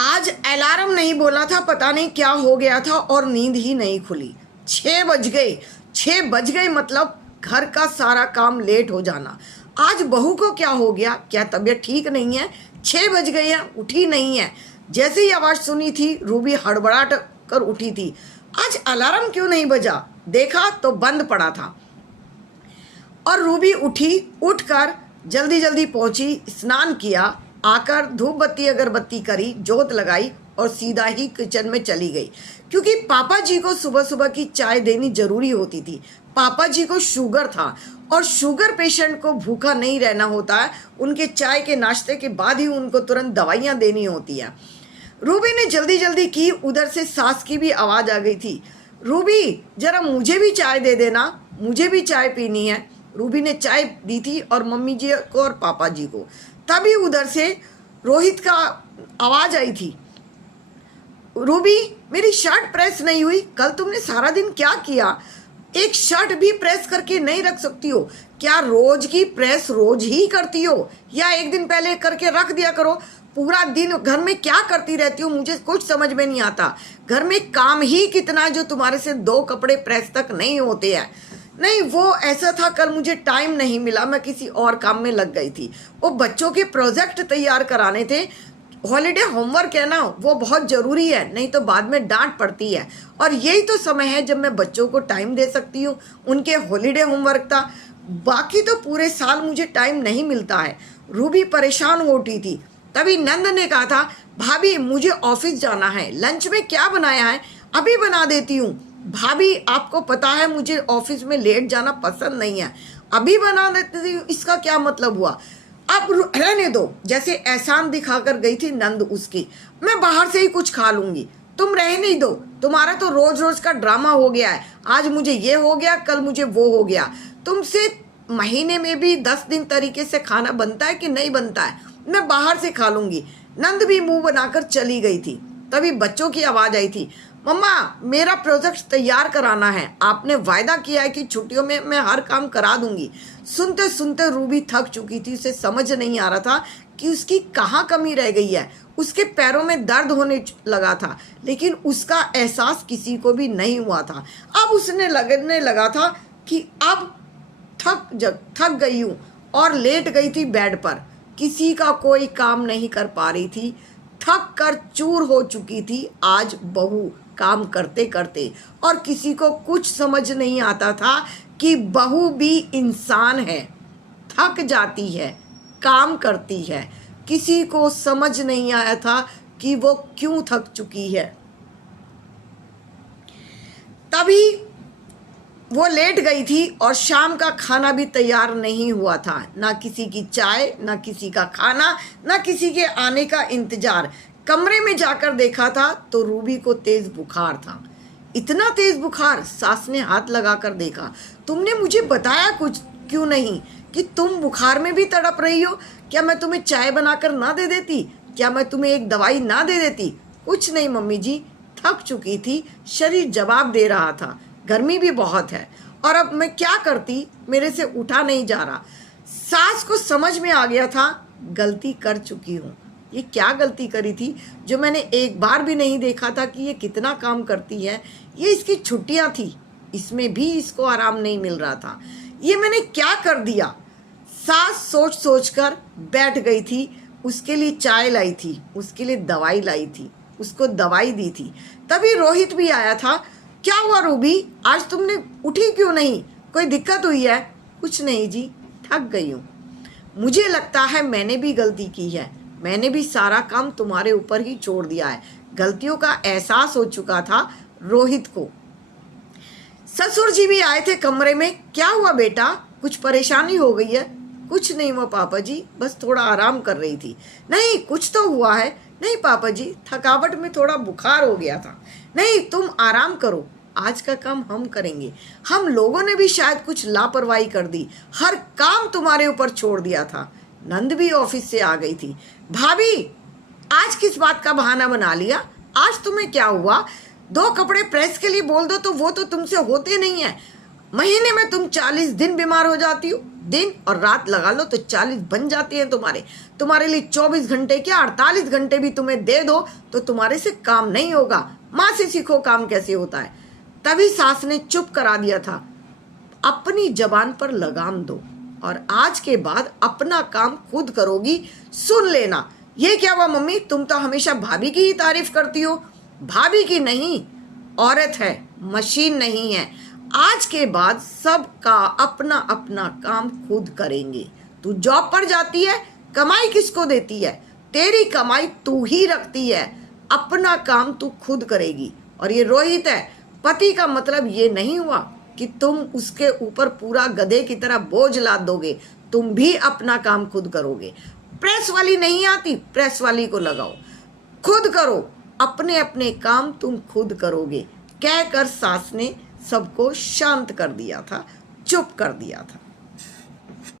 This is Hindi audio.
आज अलार्म नहीं बोला था, पता नहीं क्या हो गया था और नींद ही नहीं खुली। 6 बज गए। 6 बज गए मतलब घर का सारा काम लेट हो जाना। आज बहू को क्या हो गया? क्या तबीयत ठीक नहीं है? 6 बज गए हैं, उठी नहीं है। जैसे ही आवाज़ सुनी थी रूबी हड़बड़ा कर उठी थी। आज अलार्म क्यों नहीं बजा? देखा तो बंद पड़ा था। और रूबी उठी, उठकर जल्दी जल्दी पहुंची, स्नान किया, आकर धूप बत्ती अगरबत्ती करी, जोत लगाई और सीधा ही किचन में चली गई, क्योंकि पापा जी को सुबह सुबह की चाय देनी जरूरी होती थी। पापा जी को शुगर था और शुगर पेशेंट को भूखा नहीं रहना होता है। उनके चाय के नाश्ते के बाद ही उनको तुरंत दवाइयाँ देनी होती है। रूबी ने जल्दी जल्दी की। उधर से सास की भी आवाज़ आ गई थी, रूबी जरा मुझे भी चाय दे देना, मुझे भी चाय पीनी है। रूबी ने चाय दी थी और मम्मी जी को और पापा जी को। तभी उधर से रोहित का आवाज़ आई थी, रूबी मेरी शर्ट प्रेस नहीं हुई, कल तुमने सारा दिन क्या किया? एक शर्ट भी प्रेस करके नहीं रख सकती हो क्या? रोज की प्रेस रोज ही करती हो या एक दिन पहले करके रख दिया करो? पूरा दिन घर में क्या करती रहती हो? मुझे कुछ समझ में नहीं आता। घर में काम ही कितना है जो तुम्हारे से 2 कपड़े प्रेस तक नहीं होते हैं। नहीं, वो ऐसा था, कल मुझे टाइम नहीं मिला, मैं किसी और काम में लग गई थी। वो बच्चों के प्रोजेक्ट तैयार कराने थे। हॉलीडे होमवर्क है ना, वो बहुत ज़रूरी है, नहीं तो बाद में डांट पड़ती है। और यही तो समय है जब मैं बच्चों को टाइम दे सकती हूँ। उनके हॉलीडे होमवर्क था, बाकी तो पूरे साल मुझे टाइम नहीं मिलता है। रूबी परेशान हो उठी थी। तभी नंद ने कहा था, भाभी मुझे ऑफिस जाना है, लंच में क्या बनाया है? अभी बना देती हूँ। भाभी आपको पता है मुझे ऑफिस में लेट जाना पसंद नहीं है, अभी बना देती हूँ, इसका क्या मतलब हुआ? अब रहने दो। जैसे एहसान दिखाकर गई थी नंद उसकी, मैं बाहर से ही कुछ खा लूंगी, तुम रहने ही दो। तुम्हारा तो रोज रोज का ड्रामा हो गया है, आज मुझे ये हो गया, कल मुझे वो हो गया। तुमसे महीने में भी 10 दिन तरीके से खाना बनता है कि नहीं बनता है? मैं बाहर से खा लूंगी। नंद भी मुंह बनाकर चली गई थी। तभी बच्चों की आवाज़ आई थी, मम्मा मेरा प्रोजेक्ट तैयार कराना है, आपने वायदा किया है कि छुट्टियों में मैं हर काम करा दूंगी। सुनते सुनते रूबी थक चुकी थी, उसे समझ नहीं आ रहा था कि उसकी कहाँ कमी रह गई है। उसके पैरों में दर्द होने लगा था, लेकिन उसका एहसास किसी को भी नहीं हुआ था। अब उसने लगने लगा था कि अब थक गई हूँ और लेट गई थी बेड पर। किसी का कोई काम नहीं कर पा रही थी, थक कर चूर हो चुकी थी आज बहू काम करते करते। और किसी को कुछ समझ नहीं आता था कि बहू भी इंसान है, थक जाती है, काम करती है। किसी को समझ नहीं आया था कि वो क्यों थक चुकी है। तभी वो लेट गई थी और शाम का खाना भी तैयार नहीं हुआ था। ना किसी की चाय, ना किसी का खाना, ना किसी के आने का इंतजार। कमरे में जाकर देखा था तो रूबी को तेज बुखार था। इतना तेज बुखार, सास ने हाथ लगाकर देखा। तुमने मुझे बताया कुछ क्यों नहीं कि तुम बुखार में भी तड़प रही हो? क्या मैं तुम्हें चाय बनाकर ना दे देती? क्या मैं तुम्हें एक दवाई ना दे देती? कुछ नहीं मम्मी जी, थक चुकी थी, शरीर जवाब दे रहा था, गर्मी भी बहुत है और अब मैं क्या करती, मेरे से उठा नहीं जा रहा। सास को समझ में आ गया था गलती कर चुकी हूँ। ये क्या गलती करी थी जो मैंने एक बार भी नहीं देखा था कि ये कितना काम करती है। ये इसकी छुट्टियाँ थी, इसमें भी इसको आराम नहीं मिल रहा था। ये मैंने क्या कर दिया? सास सोच सोच कर बैठ गई थी। उसके लिए चाय लाई थी, उसके लिए दवाई लाई थी, उसको दवाई दी थी। तभी रोहित भी आया था। क्या हुआ रूबी, आज तुमने उठी क्यों नहीं? कोई दिक्कत हुई है? कुछ नहीं जी, थक गई हूँ। मुझे लगता है मैंने भी गलती की है, मैंने भी सारा काम तुम्हारे ऊपर ही छोड़ दिया है। गलतियों का एहसास हो चुका था रोहित को। ससुर जी भी आए थे कमरे में। क्या हुआ बेटा, कुछ परेशानी हो गई है? कुछ नहीं हुआ पापा जी, बस थोड़ा आराम कर रही थी। नहीं, कुछ तो हुआ है। नहीं पापा जी, थकावट में थोड़ा बुखार हो गया था। नहीं, तुम आराम करो, आज का काम हम करेंगे। हम लोगों ने भी शायद कुछ लापरवाही कर दी, हर काम तुम्हारे ऊपर छोड़ दिया था। नंद भी ऑफिस से आ गई थी। भाभी आज किस बात का बहाना बना लिया? आज तुम्हें क्या हुआ? 2 कपड़े प्रेस के लिए बोल दो तो वो तो तुमसे होते नहीं है। महीने में तुम 40 दिन बीमार हो जाती हो, दिन और रात लगा लो तो 40 बन जाती हैं तुम्हारे लिए 24 घंटे क्या 48 घंटे भी तुम्हें दे दो तो तुम्हारे से काम नहीं होगा। माँ से सीखो काम कैसे होता है। तभी सास ने चुप करा दिया था, अपनी जबान पर लगाम दो और आज के बाद अपना काम खुद करोगी। सुन लेना। ये क्या हुआ मम्मी, तुम तो हमेशा भाभी की ही तारीफ करती हो। भाभी की नहीं, औरत है, मशीन नहीं है। आज के बाद सबका अपना अपना काम खुद करेंगे। तू जॉब पर जाती है, कमाई किसको देती है? तेरी कमाई तू ही रखती है, अपना काम तू खुद करेगी। और ये रोहित है, पति का मतलब ये नहीं हुआ कि तुम उसके ऊपर पूरा गधे की तरह बोझ लाद दोगे। तुम भी अपना काम खुद करोगे। प्रेस वाली नहीं आती, प्रेस वाली को लगाओ, खुद करो, अपने अपने काम तुम खुद करोगे। कहकर सास ने सबको शांत कर दिया था, चुप कर दिया था।